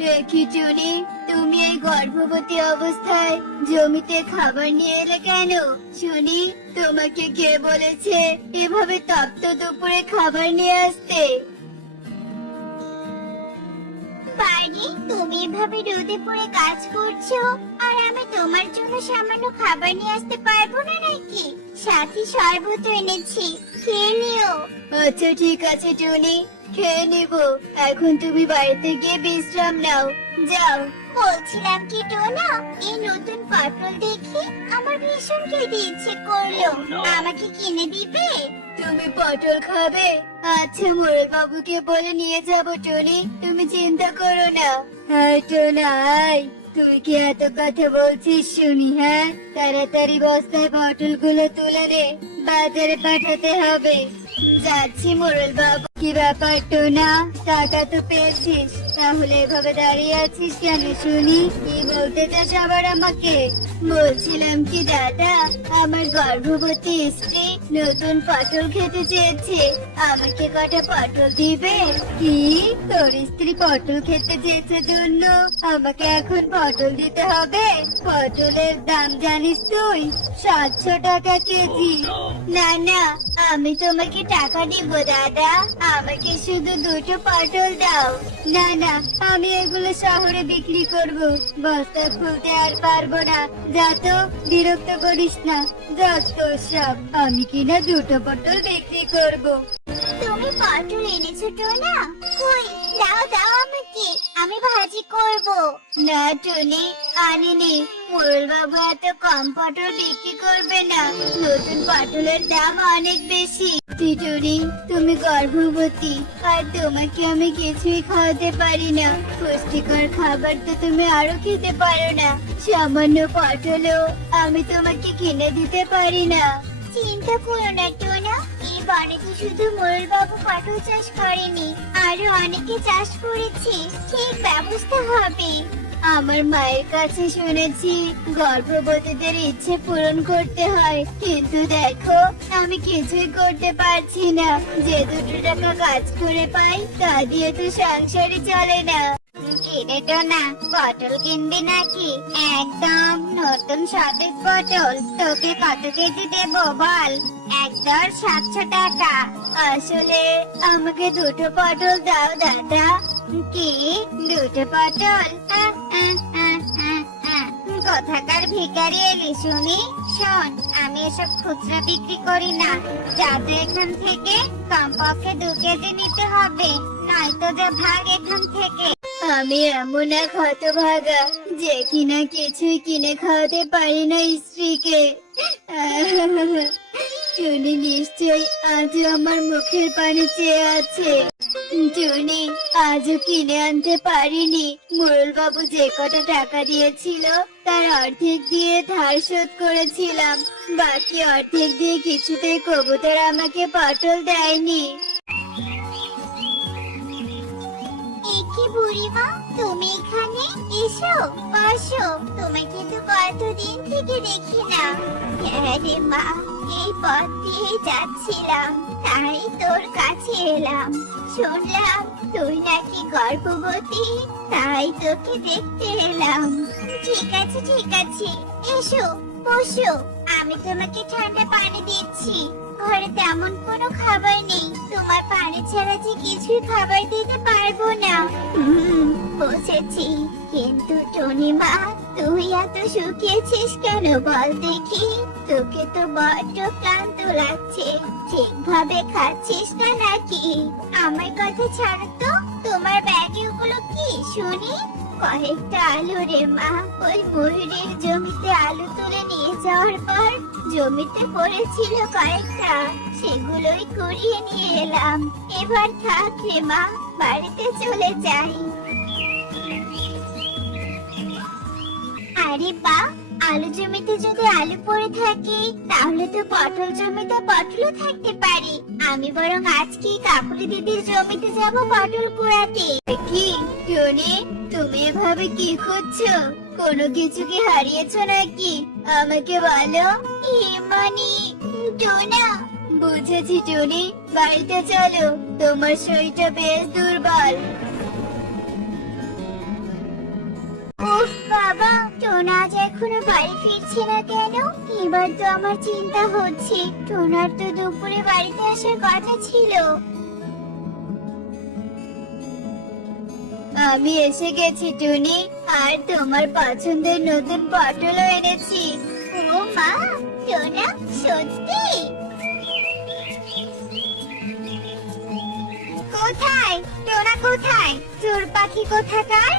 কি টুনি, তুমি এই গর্ভবতী অবস্থায় জমিতে খাবার নিয়ে এলে কেন? শুনি, তোমাকে কে বলেছে এভাবে তপ্ত দুপুরে খাবার নিয়ে আসতে? পারি, তুমি এভাবে রোদে পড়ে কাজ করছো আর আমি তোমার জন্য সামান্য খাবার নিয়ে আসতে পারবো না নাকি? সাথে শরবত এনেছি, খেয়ে নিও। আচ্ছা ঠিক আছে টুনি, খেয়ে নিব। এখন তুমি বাড়িতে গিয়ে বিশ্রাম নাও, যাও। বলছিলাম কি টোনা, এই নতুন পটল দেখে আমার ভীষণ খেতে ইচ্ছে করলো, আমাকে কিনে দিবে? তুমি পটল খাবে? আচ্ছা মোড়ল বাবুকে বলে নিয়ে যাব টুনি, তুমি চিন্তা করো না। হ্যাঁ টোনা আয়, তুই কি এত কথা বলছিস শুনি? হ্যাঁ, তাড়াতাড়ি বস্তায় পটল গুলো তুলে নে, বাজারে পাঠাতে হবে। যাচ্ছি মোড়ল বাবু। কি ব্যাপার টোনা, টাকা তো পেয়েছিস, তাহলে এভাবে দাঁড়িয়ে আছিস কেন শুনি? কি বলতে চাস আবার আমাকে? বলছিলাম কি দাদা, আমার গর্ভবতী স্ত্রী নতুন পটল খেতে চেয়েছে, আমাকে কটা পটল দিবে? কি, তোর স্ত্রী পটল খেতে চেয়েছে জন্য আমাকে এখন পটল দিতে হবে? পটলের দাম জানিস তুই? 700 টাকা কেজি। না না, আমি তোমাকে টাকা দিব দাদা, আমাকে শুধু দুটো পটল দাও। না না, আমি এগুলো শহরে বিক্রি করব, বস্তা খুলতে আর পারবো না। যা তো, বিরক্ত করিস না, যত সব। আমি কিনা দুটো পটল বিক্রি করব। তুমি পটল এনেছো টোনা? কই, দাও দাও আমাকে, আমি ভাজি করব। না টুনি, আনিনি। মোড়ল বাবু এত কম পটল বিক্রি করবে না, নতুন পটলের দাম অনেক বেশি। টুনি, তুমি গর্ভবতী, আর তোমাকে আমি কিছুই খাওয়াতে পারি না। পুষ্টিকর খাবার তো তুমি আরো খেতে পারো না, সামান্য পটলও আমি তোমাকে কিনে দিতে পারি না। চিন্তা করো না টোনা, এই বনে তো শুধু মোড়ল বাবু পটল চাষ করেনি, আরো অনেকে চাষ করেছে, ঠিক ব্যবস্থা হবে। আমার মায়ের কাছে শুনেছি গর্ভবতীদের ইচ্ছে পূরণ করতে হয়, কিন্তু দেখো আমি কিছুই করতে পারছি না। যে 2 টাকা কাজ করে পাই তা দিয়ে তো সংসারই চলে না। কিনে টোনা, পটল কিনবি নাকি? একদম নতুন সতেজ পটল, তোকে কত কেজি দেবো বল? একদর 700 টাকা। আসলে আমাকে 2টো পটল দাও দাদা। কি, দুটো পটল? কোথাকার ভিখারি এলি শুনি? শোন, আমি এসব খুচরা বিক্রি করি না, যাতে এখান থেকে কমপক্ষে 2 কেজি নিতে হবে, নয়তো যা ভাগ এখান থেকে। আমি এমন এক হতভাগা যে কিনা কিছুই কিনে খাওয়াতে পারি না স্ত্রীকে। টুনি নিশ্চয়ই আজও আমার মুখের পানি চেয়ে আছে। টুনি, আজও কিনে আনতে পারিনি। মোড়ল বাবু যে কটা টাকা দিয়েছিল তার অর্ধেক দিয়ে ধার শোধ করেছিলাম, বাকি অর্ধেক দিয়ে কিছুতেই কবুতর আমাকে পটল দেয়নি। কি বুড়িমা, তুমি এখানে? এসো, বসো, তোমাকে তো কতদিন থেকে দেখি না। হ্যাঁ রে মা, এই পথ দিয়ে যাচ্ছিলাম, তাই তোর কাছে এলাম। শুনলাম তুই নাকি গর্ভবতী, তাই তোকে দেখতে এলাম। ঠিক আছে ঠিক আছে, এসো বসো, আমি তোমাকে ঠান্ডা পানি দিচ্ছি। ঘরে তেমন কোনো খাবার নেই, তোমার পানি ছাড়া যে কিছুই খাবার দিতে পারবো না। বুঝেছি, কিন্তু টনিমা, তুই এত শুকিয়েছিস কেন বল দেখি? তোকে তো বড্ড ক্লান্ত লাগছে, ঠিকভাবে খাচ্ছিস না নাকি? আমার কথা ছাড়ো তো, তোমার ব্যাগে ওগুলো কি শুনি? কয়েকটা আলু রে মা, ওই ময়ূরের জমিতে আলু তুলে নিয়ে যাওয়ার পর জমিতে পড়েছিল কয়েকটা, সেগুলোই কুড়িয়ে নিয়ে এলাম। এবার থাক রে মা, বাড়িতে চলে যাই। আরে বা, আলু জমিতে যদি আলু পড়ে থাকে তাহলে তো পটল জমিতে পটলও থাকতে পারে। আমি বরং আজকে কাকুলি দিদির জমিতে যাব পটল কুড়াতে। কি টনি, তুমি এভাবে কি করছো? কোনো কিছু কি হারিয়েছো নাকি? আমাকে বলো। মানে টোনা, বুঝেছি টনি, বাড়িতে চলো, তোমার শরীরটা বেশ দুর্বল। এখনো বাড়ি ফিরছে না কেন? এবার তো আমার চিন্তা হচ্ছে, টোনার তো দুপুরে বাড়িতে আসার কথা ছিল। আমি এসে গেছি টুনি, আর তোমার পছন্দের নতুন পটলও এনেছি। ও মা, টোনা সত্যি? কোথায় টোনা, কোথায় চোর পাখি কোথাকার?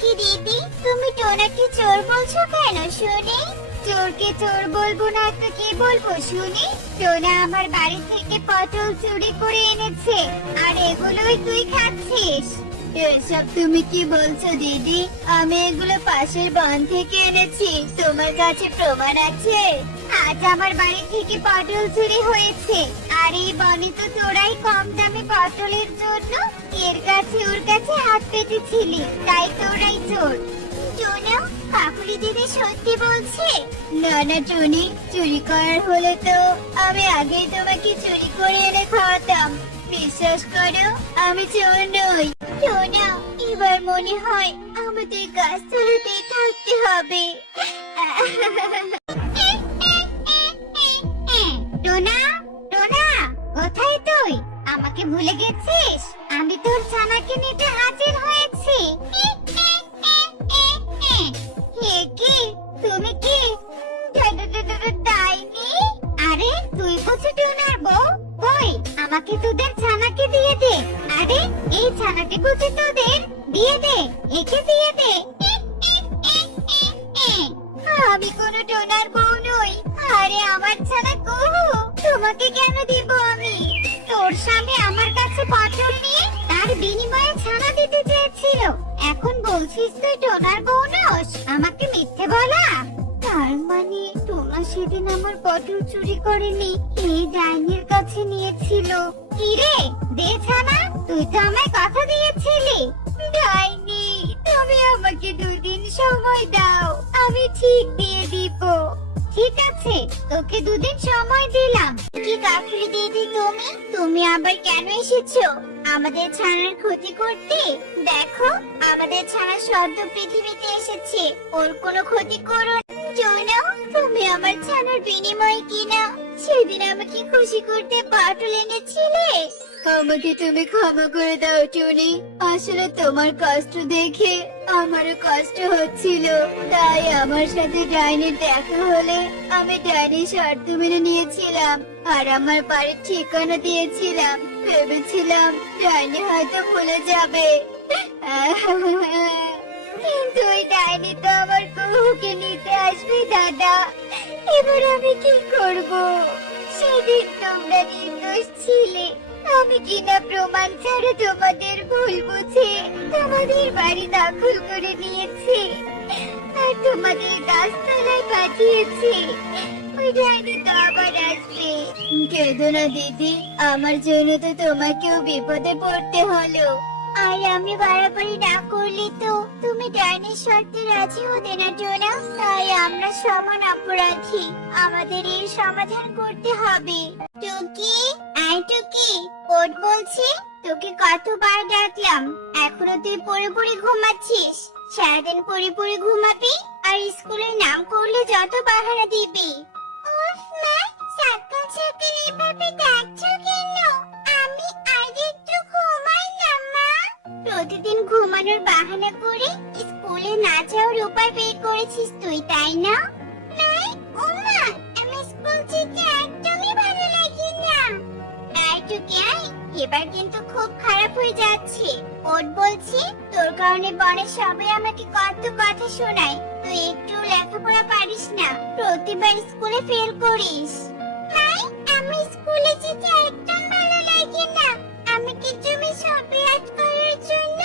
কি দিদি, তুমি টোনাকে চোর বলছো কেন শুনি? চোরকে চোর বলবো না তো কি বলবো শুনি? টোনা আমার বাড়ি থেকে পটল চুরি করে এনেছে, আর এগুলোই তুই খাচ্ছিস। এসব তুমি কি বলছো দিদি? আমি এগুলো পাশের বন থেকে এনেছি। তোমার কাছে প্রমাণ আছে? আজ আমার বাড়ি থেকে পটল চুরি হয়েছে, আর এই বনে তো তোরাই কম দামে পটলের জন্য এর কাছে ওর কাছে হাত পেতেছিলি, তাই তোরাই চোর। টোনা, কাকুলি দিদি সত্যি বলছে? না না টুনি, চুরি করার হলে তো আমি আগেই তোমাকে চুরি করে এনে খাওয়াতাম। বিশ্বাস করো, আমি চোর নই। টোনা, এবার মনে হয় আমাদের গাছতলাতেই থাকতে হবে। টোনা, টোনা, কোথায় তুই? আমাকে ভুলে গেছিস? আমি তোর ছানাকে নিতে হাজির হয়েছি। হে কি, তুমি কি ডাইনি? আরে তুই বুঝি টোনার বউ? কই, আমাকে তোদের ছানাকে দিয়ে দে। আরে এই ছানাটি বুঝি তোদের? দিয়ে দে, একে দিয়ে দে। আমি কোনো টোনার বউ নই। আরে আমার ছানা কুহু, তোমাকে কেন দিব আমি? তোর স্বামী আমার কাছে পটল নিয়ে তার বিনিময়ে ছানা দিতে চেয়েছিল, এখন বলছিস তুই টোনার বউ নস? আমাকে মিথ্যে বলা? তার মানে টোনা সেদিন আমার পটল চুরি করেনি, এই ডাইনির কাছে নিয়েছিল। কি রে, দে ছানা, তুই তো আমায় কথা দিয়েছিলি। ডাইনি, তুমি আমাকে 2 দিন সময় দাও, আমি ঠিক দিয়ে দিব। ঠিক আছে, তোকে 2 দিন সময় দিলাম। কি কাকুলি দিদি তুমি? তুমি আবার কেন এসেছো আমাদের ছানার ক্ষতি করতে? দেখো, আমাদের ছানা সদ্য পৃথিবীতে এসেছে, ওর কোনো ক্ষতি করো না। টোনা, তুমি আমার ছানার বিনিময়ে কিনা সেদিন আমাকে খুশি করতে পটল এনেছিলে। আমাকে তুমি ক্ষমা করে দাও টুনি, আসলে তোমার কষ্ট দেখে আমারও কষ্ট হচ্ছিল, তাই আমার সাথে ডাইনির দেখা হলে আমি ডাইনির শর্ত মেনে নিয়েছিলাম, আর আমার বাড়ির ঠিকানা দিয়েছিলাম। ভেবেছিলাম ডাইনি হয়তো ভুলে যাবে। কিন্তু ওই ডাইনি তো আমার কুহুকে নিতে আসবে দাদা। এবার আমি কি করব? সেদিন তোমরা নির্দোষ ছিলে, আমি কিনা প্রমাণ ছাড়া তোমাদের ভুল বুঝে তোমাদের বাড়ি দখল করে নিয়েছি, আর তোমাদের গাছতলায় পাঠিয়েছি। ওই ডাইনি তো আবার আসবে। কেঁদো না দিদি, আমার জন্য তো তোমাকেও বিপদে পড়তে হলো। আর আমি বাড়াবাড়ি না করলে তো তুমি ডাইনির শর্তে রাজি হতে না টোনা, তাই আমরা সমান অপরাধী, আমাদের এর সমাধান করতে হবে। টুকি, আয় টুকি, ওঠ বলছি। তোকে কতবার ডাকলাম, এখনো তুই পড়ে পড়ে ঘুমাচ্ছিস। সারাদিন পড়ে পড়ে ঘুমাবি, আর স্কুলের নাম করলে যত পাহারা দিবি। উফ মা, সকাল সকাল এভাবে ডাকছো কেন? আমি আগে একটু ঘুমাই না মা। প্রতিদিন ঘুমানোর বাহানা করে স্কুলে না যাওয়ার উপায় বের করেছিস তুই, তাই না? নাই ও মা, আমি স্কুল যেতে একদমই ভালো লাগে না। আয় টুকি আয়, এবার কিন্তু খুব খারাপ হয়ে যাচ্ছে। ওঠ বলছি, তোর কারণে বনের সবাই আমাকে কত কথা শোনায়, তুই একটু লেখাপড়া পারিস না, প্রতিবার স্কুলে ফেল করিস। নাই, আমি স্কুলে যেতে একদম ভালো লাগে না। আমাকে তুমি ছবি আর্ট করার জন্য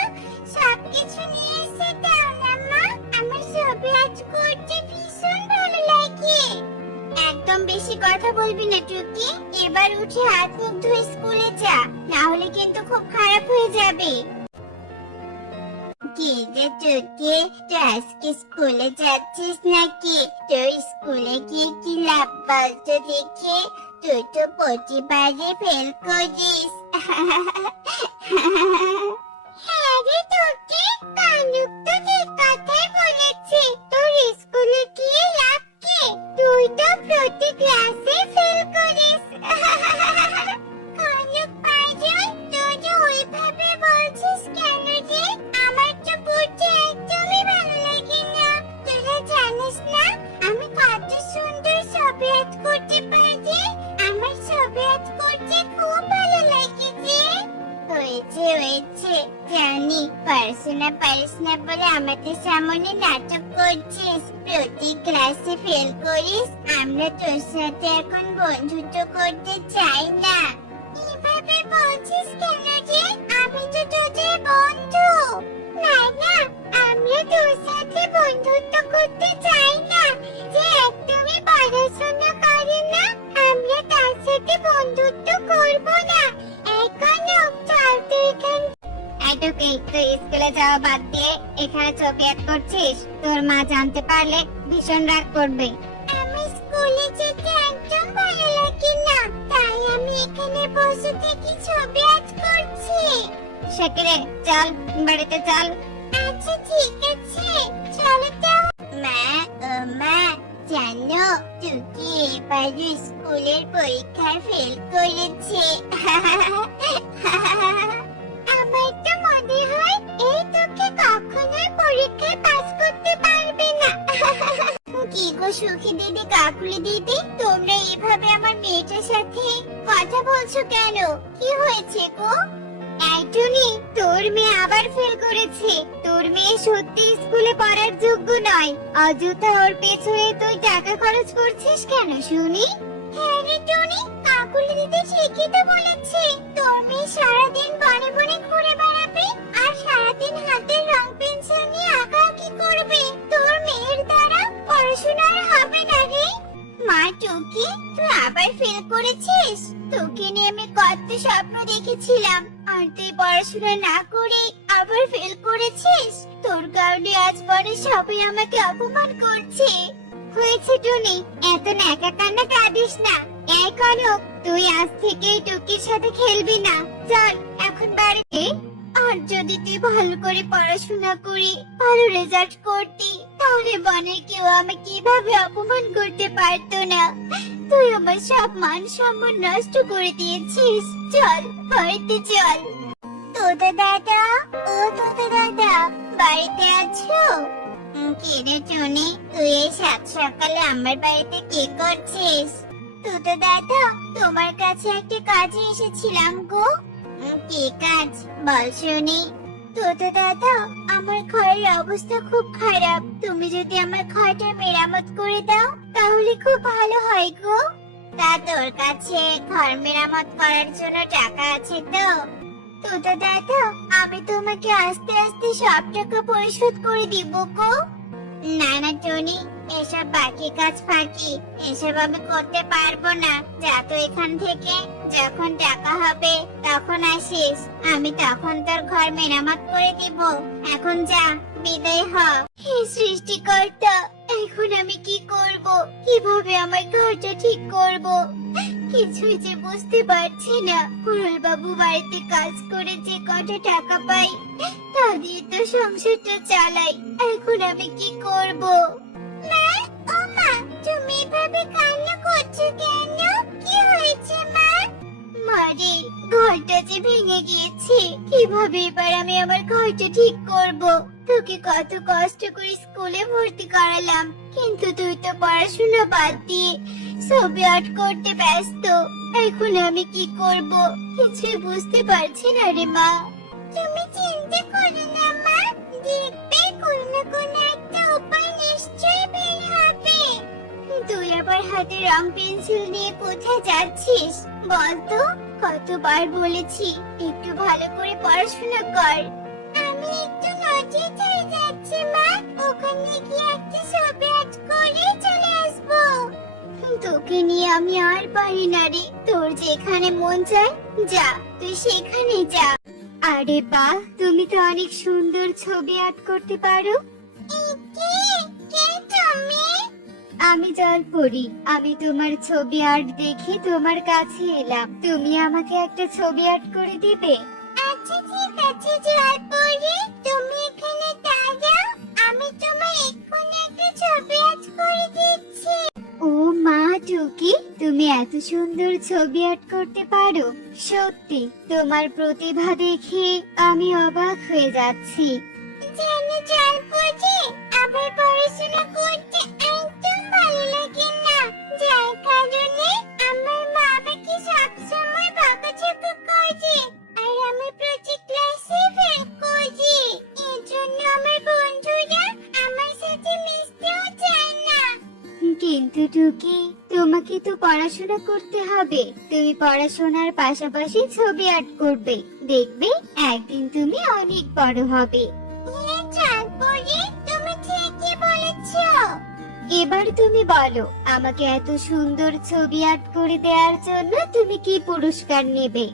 সবকিছু নিয়ে এসে দাও না মা, আমার ছবি আর্ট করতে ভীষণ ভালো লাগে। একদম বেশি কথা বলবি না টুকি, এবার উঠে হাত মুখ ধুয়ে স্কুলে যা, না হলে কিন্তু খুব খারাপ হয়ে যাবে। কি রে টুকি, তুই আজকে স্কুলে যাচ্ছিস নাকি? তোর স্কুলে গিয়ে কি লাভ বলতো দেখে? তুই তো প্রতিবারে ফেল করিস। হ্যাঁ রে টুকি, কান্না হয়েছে। জানি পড়াশোনা পড়াশোনা বলে আমাদের সামনে নাটক করছিস, প্রতি ক্লাসে ফেল করিস। আমরা তোর সাথে এখন বন্ধুত্ব করতে চাই না। এভাবে বলছিস কেন রে? আমি তো তোদের বন্ধু। না না, আমরা তোর সাথে বন্ধুত্ব করতে চাই না। যে একদমই পড়াশোনা করে না, আমরা তার সাথে বন্ধুত্ব করব না। এখনো চল তুই এখান। এটুকুই, তুই স্কুলে যাওয়া বাদ দিয়ে এখানে ছবি আঁক করছিস। তোর মা জানতে পারলে ভীষণ রাগ করবে। আমি স্কুলে যেতে একদম ভালো লাগে না, তাই আমি এখানে বসে থেকে ছবি আঁক করছি। সেকেরে চল, বাড়িতে চল। আচ্ছা ঠিক আছে, চলো তো। মা, ও মা, জানো টুকি এবার স্কুলের পরীক্ষায় ফেল করেছে। আমার তো মনে হয় এই তোকে কখনোই পরীক্ষায় পাস করতে পারবে না। কি গো সুখী দিদি, কাকুলি দিদি, তোমরা এভাবে আমার মেয়েটার সাথে কথা বলছো কেন? কি হয়েছে গো? টুনি, তোর মেয়ে আবার ফেল করেছে। তোর মেয়ে সত্যি স্কুলে পড়ার যোগ্য নয়। অযথা ওর পেছনে তুই টাকা খরচ করছিস কেন শুনি? হ্যাঁ রে টুনি, কাকুলি দিদি ঠিকই তো বলেছে। তোর মেয়ে সারাদিন বনে বনে ঘুরে বেড়াবে আর সারাদিন হাতের রং পেন্সিল নিয়ে আঁকাআঁকি করবে। তোর মেয়ের দ্বারা পড়াশোনা আর হবে না রে। মা টুকি, তুই আবার ফেল করেছিস? তোকে নিয়ে আমি কত স্বপ্ন দেখেছিলাম, আর তুই পড়াশোনা না করে আবার ফেল করেছিস। তোর কারণে আজ পরে সবাই আমাকে অপমান করছে। হয়েছে টুনি, এত ন্যাকা কান্না কাঁদিস না। এই কনক, তুই আজ থেকে টুকির সাথে খেলবি না। চল এখন বাড়িতে। আর যদি তুই ভালো করে পড়াশোনা করে ভালো রেজাল্ট করতি, তাহলে বনে কেউ আমাকে কিভাবে অপমান করতে পারতো না। তুই আমার সব মান সম্মান নষ্ট করে দিয়েছিস। চল বাড়িতে চল। তোতা দাদা, ও তোতা দাদা, বাড়িতে আছো? কি রে টুনি, তুই এই সাত সকালে আমার বাড়িতে কি করছিস? তোতা দাদা, তোমার কাছে একটা কাজে এসেছিলাম গো। কি কাজ বল শুনি। তোতা দাদা, আমার ঘরের অবস্থা খুব খারাপ। তুমি যদি আমার ঘরটা মেরামত করে দাও তাহলে খুব ভালো হয় গো। তা তোর কাছে ঘর মেরামত করার জন্য টাকা আছে তো? তোতা দাদা, আমি তোমাকে আস্তে আস্তে সব টাকা পরিশোধ করে দিব গো। না না টনি, এসব বাকি কাজ ফাঁকি, এসব আমি করতে পারবো না। যা তো এখান থেকে। যখন টাকা হবে তখন আসিস, আমি তখন তোর ঘর মেরামত করে দিব। এখন যা, বিদায় হ। হে সৃষ্টিকর্তা, এখন আমি কি করব? কিভাবে আমার ঘরটা ঠিক করব? কিছুই যে বুঝতে পারছি না। কুরল বাবু বাড়িতে কাজ করে যে কটা টাকা পাই, তা দিয়ে তো সংসারটা চালাই। এখন আমি কি করব? মা, ও মা, তুমি এভাবে কান্না করছো কেন? কি হয়েছে মা? মারে, ঘরটা যে ভেঙে গিয়েছে। কিভাবে এবার আমি আমার ঘরটা ঠিক করব? তোকে কত কষ্ট করে স্কুলে ভর্তি করালাম, কিন্তু তুই তো পড়াশোনা বাদ দিয়ে ছবি আর্ট করতে ব্যস্ত। এখন আমি কি করব? কিছুই বুঝতে পারছি না রে মা। তুমি চিন্তা করো না মা, দেখবে কোনো না কোনো একটা উপায় নিশ্চয়ই বের হবে। তুই আবার হাতে রং পেন্সিল নিয়ে কোথায় যাচ্ছিস বল তো? কতবার বলেছি একটু ভালো করে পড়াশোনা কর। আমি একটু নদীর ধারে যাচ্ছি মা, ওখানে গিয়ে একটা ছবি আর্ট করে চলে আসবো। তোকে নিয়ে আমি আর পারি না রে। তোর যেখানে মন চায় যা, তুই সেখানে যা। আরে বাহ, তুমি তো অনেক সুন্দর ছবি আর্ট করতে পারো। কে তুমি? আমি জলপরি। আমি তোমার ছবি আর্ট দেখে তোমার কাছে এলাম। তুমি আমাকে একটা ছবি আর্ট করে দিবে? আচ্ছা ঠিক আছে জলপরি, তুমি এখানে দাঁড়াও, আমি তোমায় এক্ষুনি একটা ছবি আর্ট করে দিচ্ছি। ও মা টুকি, তুমি এত সুন্দর ছবি আর্ট করতে পারো? সত্যি তোমার প্রতিভা দেখে আমি অবাক হয়ে যাচ্ছি। জানি জলপরি, আমার পড়াশোনা করতে একদম ভালো লাগে না, যার কারণে আমার মা আমাকে সবসময় বকাঝকা করে। আর আমি প্রতি ক্লাস টুকি, তোমাকে তো পড়াশোনা করতে হবে। তুমি পড়াশোনার পাশাপাশি ছবি আর্ট করবে, দেখবে একদিন তুমি অনেক বড় হবে। হ্যাঁ চাঁদ পরি, তুমি ঠিকই বলেছো। এবার তুমি বলো, আমাকে এত সুন্দর ছবি আর্ট করে দেওয়ার জন্য তুমি কি পুরস্কার নেবে?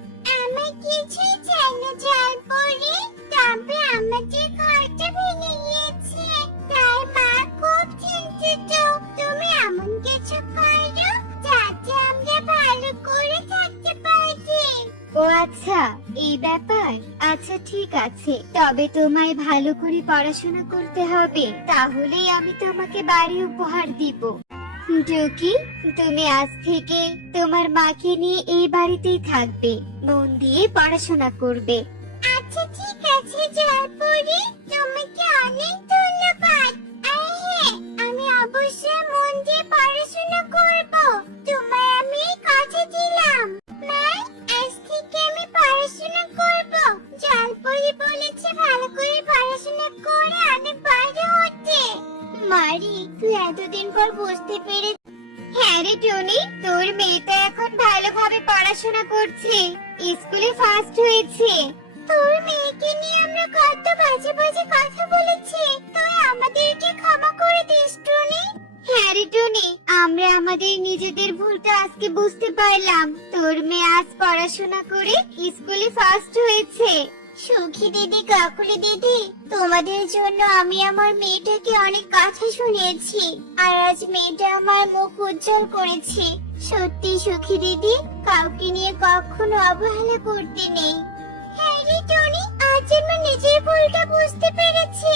আমি কিছুই চাই না চাঁদ পরি, তবে আমাদের ঘরটা ভেঙে গিয়েছে, তাই মা খুব চিন্তিত। তুমি এমন কিছু করো যাতে আমরা ভালো করে থাকতে পারি। ও আচ্ছা, এই ব্যাপার। আচ্ছা ঠিক আছে, তবে তোমায় ভালো করে পড়াশোনা করতে হবে, তাহলেই আমি তোমাকে বাড়ি উপহার দিব। টুকি, তুমি আজ থেকে তোমার মাকে নিয়ে এই বাড়িতেই থাকবে, মন দিয়ে পড়াশোনা করবে। আচ্ছা ঠিক আছে চাঁদ পরি, তোমাকে অনেক ধন্যবাদ। আর হ্যাঁ, আমি অবশ্যই মন দিয়ে পড়াশোনা করব, তোমায় আমি কথা দিলাম। মা, আজ থেকে আমি পড়াশোনা করব। চাঁদ পরি বলেছে ভালো করে পড়াশোনা করে অনেক বড় হতে। মারি, তুই এতদিন পর বুঝতে পেরে। হ্যাঁ রে টনি, তোর মেয়ে তো এখন ভালোভাবে পড়াশোনা করছে, স্কুলে ফার্স্ট হয়েছে। তোর মেয়েকে নিয়ে আমরা কত বাজে বাজে কথা বলেছি, তুই আমাদেরকে ক্ষমা করে দিস টনি। হ্যাঁ রে টনি, আমরা আমাদের নিজেদের ভুলটা আজকে বুঝতে পারলাম। তোর মেয়ে আজ পড়াশোনা করে স্কুলে ফার্স্ট হয়েছে। সুখী দিদি, কাকুলি দিদি, তোমাদের জন্য আমি আমার মেয়েটাকে অনেক কথা শুনিয়েছি, আর আজ মেয়েটা আমার মুখ উজ্জ্বল করেছে। সত্যি সুখী দিদি, কাউকে নিয়ে কখনো অবহেলা করতে নেই। হ্যাঁ রে টনি, আজ আমি নিজের ভুলটা বুঝতে পেরেছি।